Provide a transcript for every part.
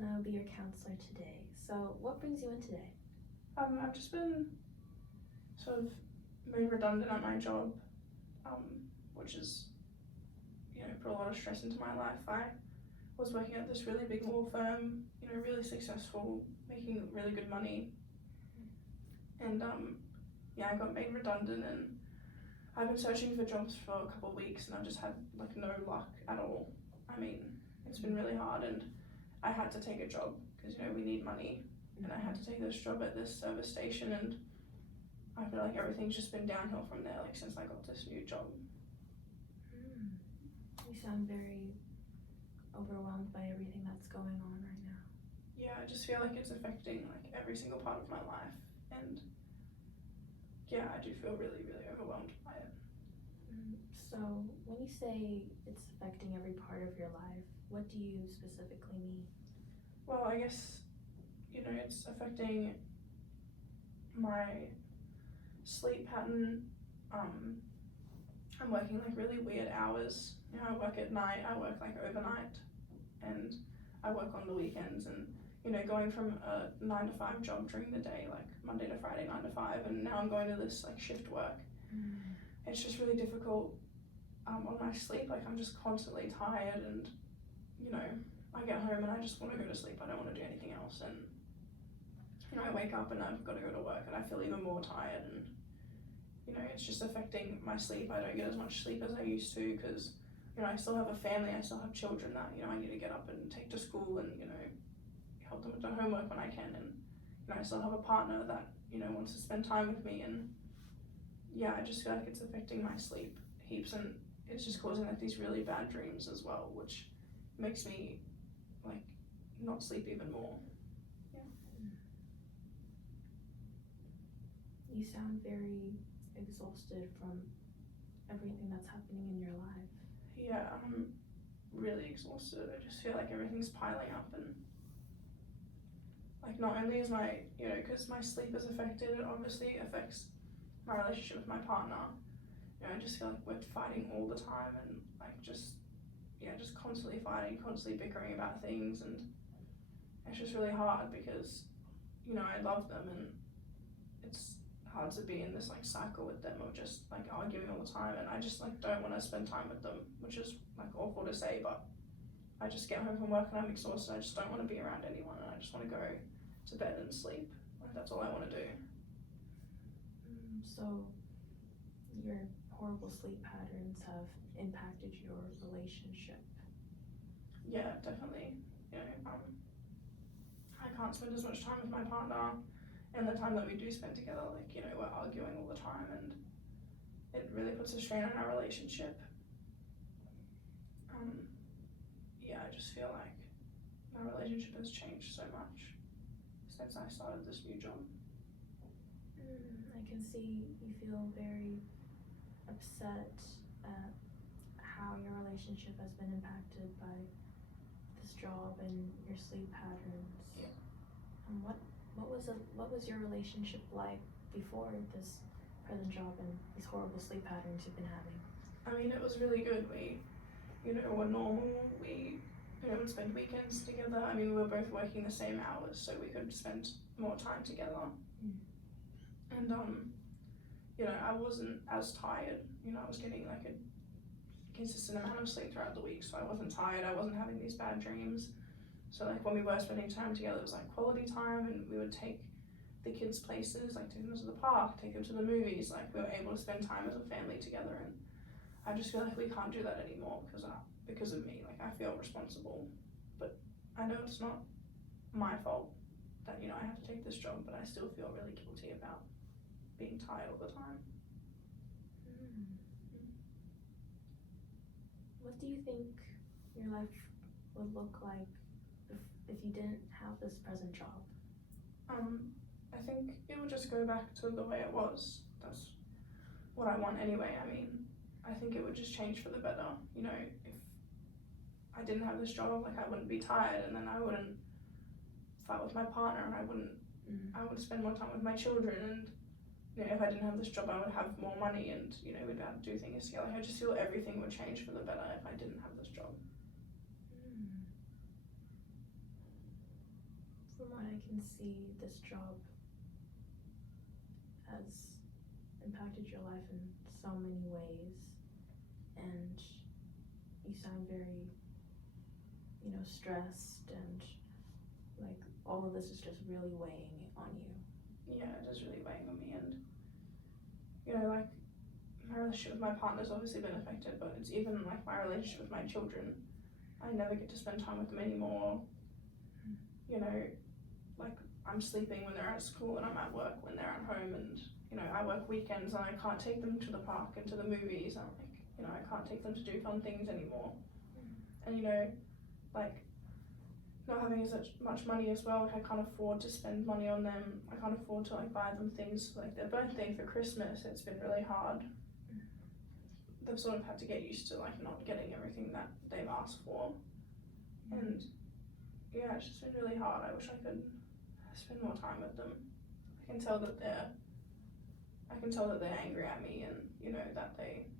and I will be your counselor today. So, what brings you in today? I've just been sort of made redundant at my job, which is, put a lot of stress into my life. I was working at this really big law firm, really successful, making really good money, and I got made redundant, and I've been searching for jobs for a couple of weeks, and I've just had like no luck at all. I mean, it's been really hard, and I had to take a job because we need money, and I had to take this job at this service station, and I feel like everything's just been downhill from there, like since I got this new job. You sound very overwhelmed by everything that's going on right now. Yeah, I just feel like it's affecting like every single part of my life, and yeah, I do feel really, really overwhelmed by it. So, when you say it's affecting every part of your life, what do you specifically mean? Well, I guess, it's affecting my sleep pattern. I'm working like really weird hours. I work at night, I work like overnight, and I work on the weekends, and going from a 9 to 5 job during the day, like Monday to Friday 9 to 5, and now I'm going to this like shift work. It's just really difficult on my sleep. Like I'm just constantly tired, and I get home and I just want to go to sleep. I don't want to do anything else, and I wake up and I've got to go to work and I feel even more tired, and it's just affecting my sleep. I don't get as much sleep as I used to because I still have a family, I still have children that I need to get up and take to school, and help them with their homework when I can, and I still have a partner that wants to spend time with me, and I just feel like it's affecting my sleep heaps, and it's just causing like these really bad dreams as well, which makes me like not sleep even more. You sound very exhausted from everything that's happening in your life. Yeah, I'm really exhausted. I just feel like everything's piling up, and like not only is my because my sleep is affected, it obviously affects my relationship with my partner. I just feel like we're fighting all the time, and like just constantly fighting, constantly bickering about things, and it's just really hard because I love them, and it's hard to be in this like cycle with them of just like arguing all the time, and I just like don't want to spend time with them, which is like awful to say, but I just get home from work and I'm exhausted. I just don't want to be around anyone, and I just want to go to bed and sleep. Like that's all I want to do. So your horrible sleep patterns have impacted your relationship. Yeah, definitely. I can't spend as much time with my partner, and the time that we do spend together, like we're arguing all the time, and it really puts a strain on our relationship. I just feel like my relationship has changed so much since I started this new job. I can see you feel very upset at how your relationship has been impacted by this job and your sleep patterns. Yeah. And what was your relationship like before this present job and these horrible sleep patterns you've been having? I mean, it was really good. We, were normal. We, would spend weekends together. I mean, we were both working the same hours, so we could spend more time together. And I wasn't as tired. I was getting like a consistent amount of sleep throughout the week, so I wasn't tired. I wasn't having these bad dreams. So like when we were spending time together, it was like quality time, and we would take the kids places, like take them to the park, take them to the movies. Like we were able to spend time as a family together, and I just feel like we can't do that anymore because of me. Like I feel responsible, but I know it's not my fault that I have to take this job, but I still feel really guilty about being tired all the time. What do you think your life would look like if you didn't have this present job? I think it would just go back to the way it was. That's what I want anyway. I mean, I think it would just change for the better. If I didn't have this job, like I wouldn't be tired, and then I wouldn't fight with my partner, and I would spend more time with my children, and if I didn't have this job, I would have more money, and we'd be able to do things together. Like I just feel everything would change for the better if I didn't have this job. From what I can see, this job has impacted your life in so many ways, and you sound very, stressed, and like all of this is just really weighing on you. Yeah, it is really weighing on me, and like my relationship with my partner's obviously been affected, but it's even like my relationship with my children. I never get to spend time with them anymore. Like I'm sleeping when they're at school and I'm at work when they're at home, and I work weekends and I can't take them to the park and to the movies. I'm like, I can't take them to do fun things anymore. And like not having as much money as well, like I can't afford to spend money on them. I can't afford to like buy them things for like their birthday, for Christmas. It's been really hard. They've sort of had to get used to like not getting everything that they've asked for, and yeah, it's just been really hard. I wish I could spend more time with them. I can tell that they're angry at me, and that they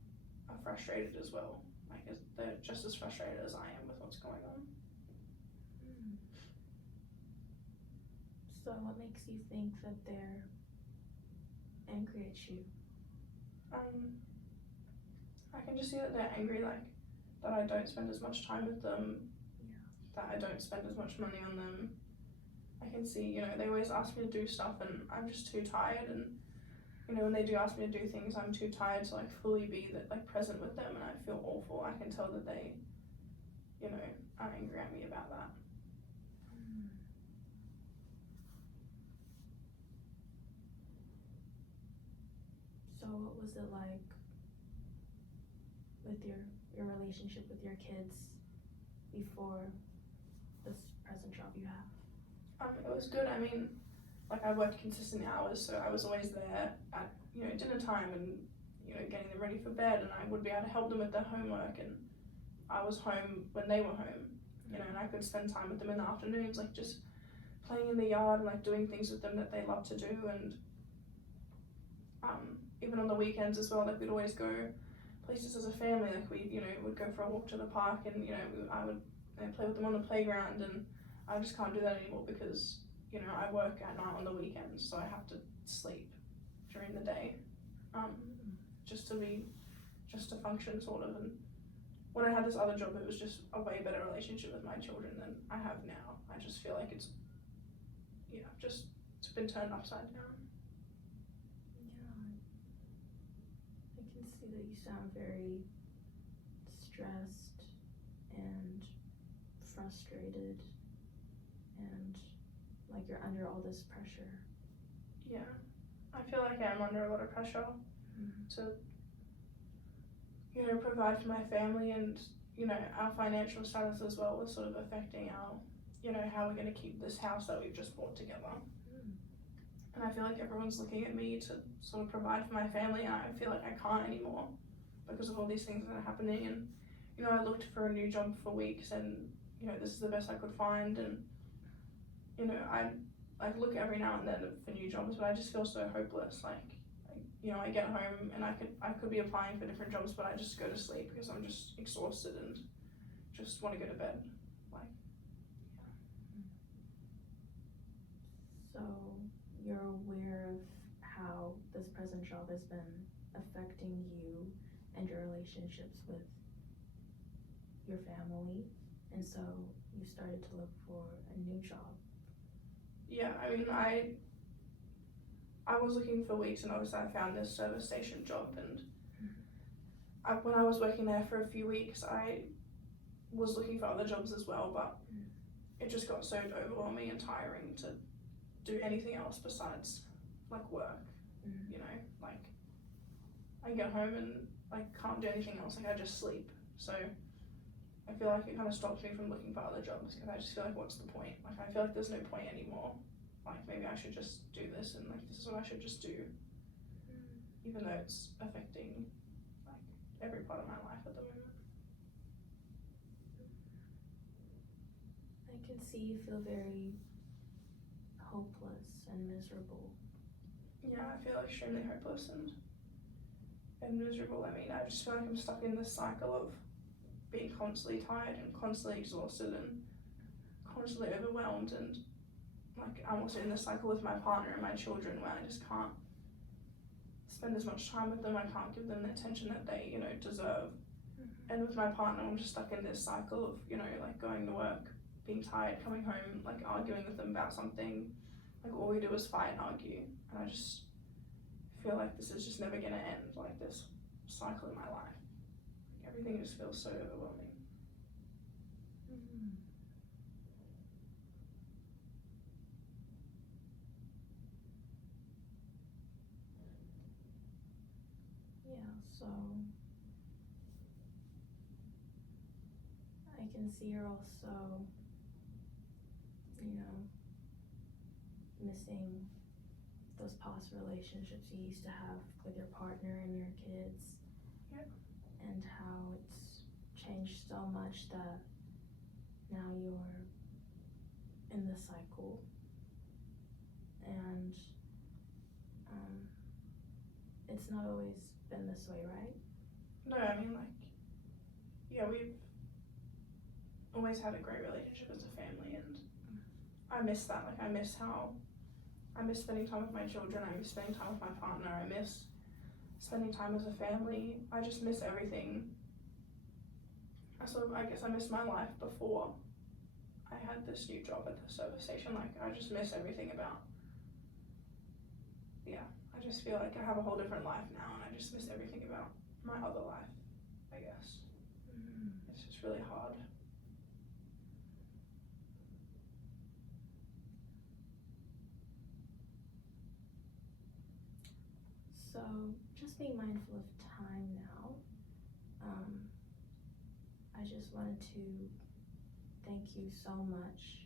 are frustrated as well. Like they're just as frustrated as I am with what's going on. So what makes you think that they're angry at you? I can just see that they're angry, like that I don't spend as much time with them, that I don't spend as much money on them. I can see, they always ask me to do stuff and I'm just too tired, and when they do ask me to do things, I'm too tired to like fully be present with them, and I feel awful. I can tell that they, are angry at me about that. So what was it like with your relationship with your kids before this present job you have? It was good. I mean, like I worked consistent hours, so I was always there at dinner time and getting them ready for bed, and I would be able to help them with their homework, and I was home when they were home, and I could spend time with them in the afternoons, like just playing in the yard and like doing things with them that they love to do, and even on the weekends as well, like we'd always go places as a family, like we would go for a walk to the park, and I would play with them on the playground, and I just can't do that anymore because I work at night on the weekends, so I have to sleep during the day, just to function sort of. And when I had this other job, it was just a way better relationship with my children than I have now. I just feel like it's been turned upside down. I can see that you sound very stressed and frustrated, and like you're under all this pressure. Yeah, I feel like I'm under a lot of pressure to provide for my family, and our financial status as well was sort of affecting our how we're going to keep this house that we've just bought together. And I feel like everyone's looking at me to sort of provide for my family, and I feel like I can't anymore because of all these things that are happening. And I looked for a new job for weeks, and this is the best I could find, and I look every now and then for new jobs, but I just feel so hopeless. Like I get home and I could be applying for different jobs, but I just go to sleep because I'm just exhausted and just want to go to bed. So you're aware of how this present job has been affecting you and your relationships with your family, and so you started to look for a new job. Yeah, I mean, I was looking for weeks, and obviously I found this service station job, and when I was working there for a few weeks, I was looking for other jobs as well, but it just got so overwhelming and tiring to do anything else besides like work. Like I get home and I can't do anything else, like I just sleep. So I feel like it kind of stops me from looking for other jobs, because I just feel like, what's the point? Like I feel like there's no point anymore. Like maybe I should just do this, and like this is what I should just do, even though it's affecting like every part of my life at the moment. I can see you feel very hopeless and miserable. Yeah, I feel extremely hopeless and miserable. I mean, I just feel like I'm stuck in this cycle of being constantly tired and constantly exhausted and constantly overwhelmed, and like I'm also in this cycle with my partner and my children where I just can't spend as much time with them. I can't give them the attention that they, deserve. And with my partner, I'm just stuck in this cycle of, like going to work, being tired, coming home, like arguing with them about something. Like all we do is fight and argue. And I just feel like this is just never gonna end, like this cycle in my life. Like everything just feels so overwhelming. Yeah, so I can see you're also, missing those past relationships you used to have with your partner and your kids. Yep. And how it's changed so much that now you're in this cycle. And it's not always been this way, right? No, I mean, like, yeah, we've always had a great relationship as a family, and I miss that. Like, I miss spending time with my children, I miss spending time with my partner, I miss spending time as a family. I just miss everything. I guess I miss my life before I had this new job at the service station. Like, I just miss everything about, I just feel like I have a whole different life now, and I just miss everything about my other life, I guess. It's just really hard. So just being mindful of time now, I just wanted to thank you so much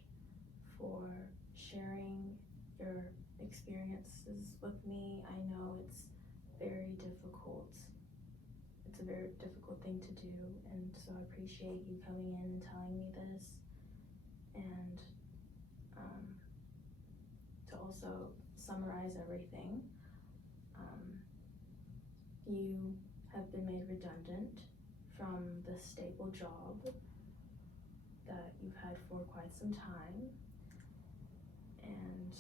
for sharing your experiences with me. I know it's very difficult. It's a very difficult thing to do, and so I appreciate you coming in and telling me this. And to also summarize everything, you have been made redundant from the stable job that you've had for quite some time, and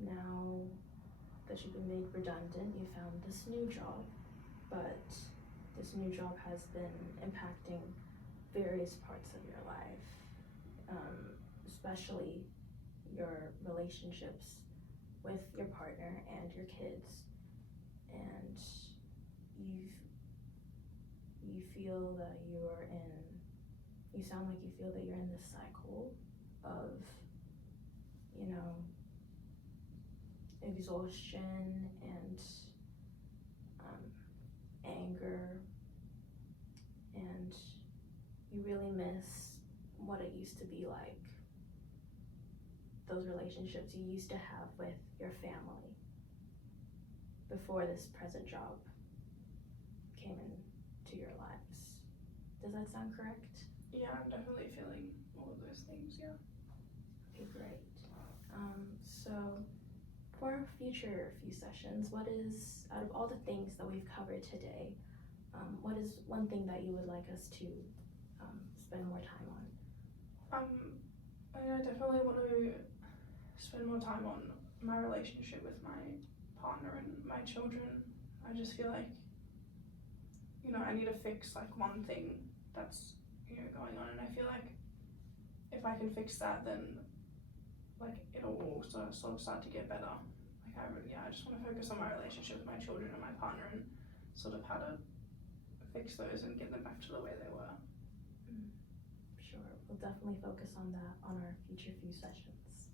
now that you've been made redundant, you found this new job, but this new job has been impacting various parts of your life, especially your relationships with your partner and your kids, and you feel that you sound like you feel that you're in this cycle of, exhaustion and anger, and you really miss what it used to be like, those relationships you used to have with your family before this present job came into your lives. Does that sound correct? Yeah, I'm definitely feeling all of those things, yeah. Okay, great. So for our future few sessions, what is, out of all the things that we've covered today, what is one thing that you would like us to spend more time on? I definitely want to spend more time on my relationship with my partner and my children. I just feel like, I need to fix like one thing that's, going on, and I feel like if I can fix that, then like it'll all sort of start to get better. Like I just want to focus on my relationship with my children and my partner, and sort of how to fix those and get them back to the way they were. Sure, we'll definitely focus on that on our future few sessions.